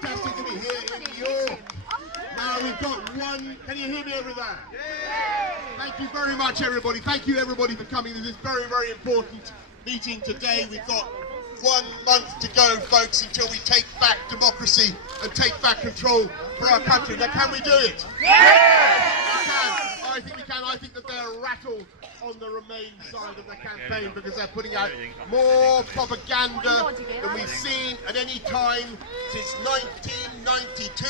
fantastic to be here in New York. Now we've got one. Can you hear me over there? Thank you very much, everybody. Thank you, everybody, for coming to this very, very important meeting today. We've got 1 month to go, folks, until we take back democracy and take back control for our country. Now, can we do it? I think we can. I think that they're rattled on the Remain side of the campaign because they're putting out more propaganda than we've seen at any time since 1992,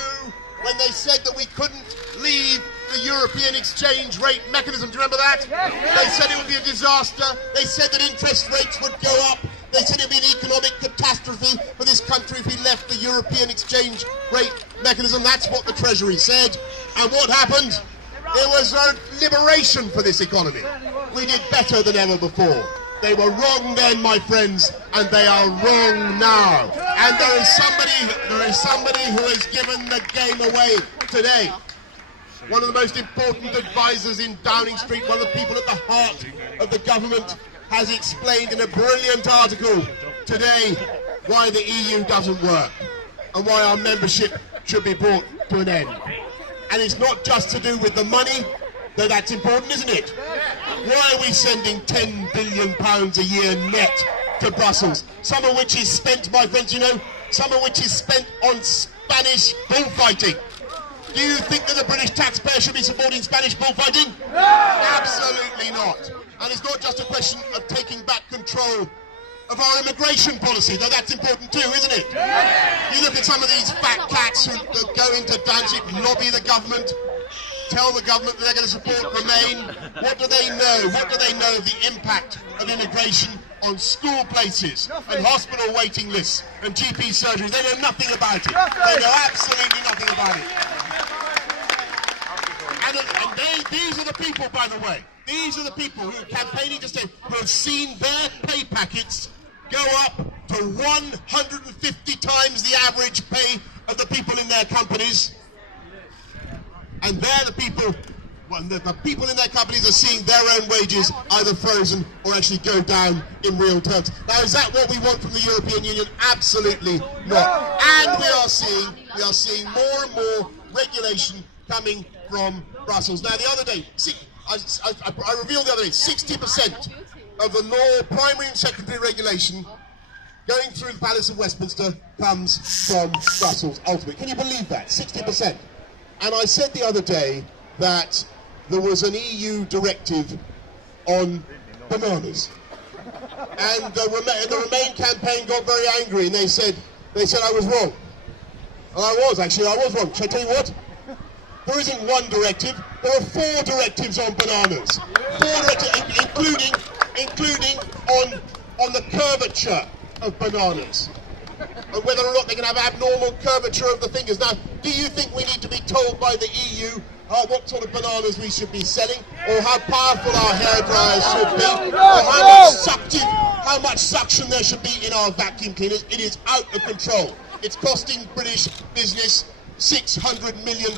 when they said that we couldn't leave the European exchange rate mechanism. Do you remember that? They said it would be a disaster. They said that interest rates would go up. They said it would be an economic catastrophe for this country if we left the European exchange rate mechanism. That's what the Treasury said. And what happened? It was a liberation for this economy. We did better than ever before. They were wrong then, my friends, and they are wrong now. And there is somebody who has given the game away today. One of the most important advisors in Downing Street, one of the people at the heart of the government, has explained in a brilliant article today why the EU doesn't work and why our membership should be brought to an end. And it's not just to do with the money, though that's important, isn't it? Why are we sending £10 billion a year net to Brussels? Some of which is spent, my friends, you know, some of which is spent on Spanish bullfighting. Do you think that the British taxpayer should be supporting Spanish bullfighting? No! Absolutely not. And it's not just a question of taking back control of our immigration policy, though that's important too, isn't it? You look at some of these fat cats who go into Danzig, lobby the government, tell the government that they're going to support Remain. What do they know? What do they know of the impact of immigration on school places and hospital waiting lists and GP surgeries? They know nothing about it. They know absolutely nothing about it. And these are the people, by the way, these are the people who are campaigning to say, who have seen their pay packets go up to 150 times the average pay of the people in their companies. And they're the people, well, the people in their companies are seeing their own wages either frozen or actually go down in real terms. Now, is that what we want from the European Union? Absolutely not. And we are seeing more and more regulation coming from Brussels. Now, the other day, I revealed the other day, 60% of the law, primary and secondary regulation going through the Palace of Westminster comes from Brussels, ultimately. Can you believe that? 60%. And I said the other day that there was an EU directive on bananas. And the Remain campaign got very angry, and they said I was wrong. And I was wrong. Shall I tell you what? There isn't one directive, there are 4 directives on bananas. 4 directives, including on the curvature of bananas. And whether or not they can have abnormal curvature of the fingers. Now, do you think we need to be told by the EU what sort of bananas we should be selling, or how powerful our hairdryers should be, or how much suction there should be in our vacuum cleaners? It is out of control. It's costing British business £600 million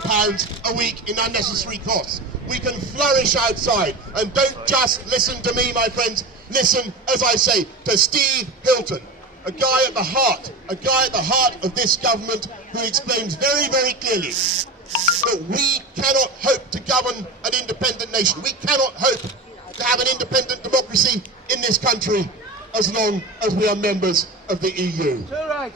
a week in unnecessary costs. We can flourish outside, and don't just listen to me, my friends. Listen, as I say, to Steve Hilton, a guy at the heart of this government, who explains very, very clearly that we cannot hope to govern an independent nation. We cannot hope to have an independent democracy in this country as long as we are members of the EU.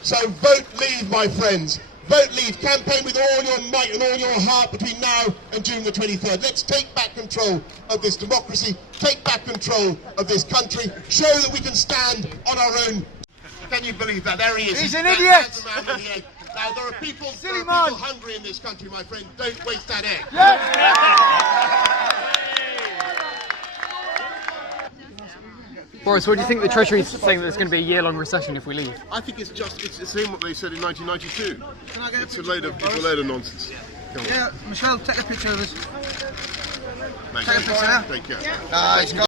So vote Leave, my friends. Vote Leave. Campaign with all your might and all your heart between now and June the 23rd. Let's take back control of this democracy, take back control of this country, show that we can stand on our own. Can you believe that? There he is. He's an idiot! Now, there are people hungry in this country, my friend. Don't waste that egg. Boris, what do you think the Treasury is saying that there's going to be a year-long recession if we leave? I think it's the same what they said in 1992. It's a load of nonsense. Yeah, Michelle, take a picture of us. Thank Take a picture now. Take care.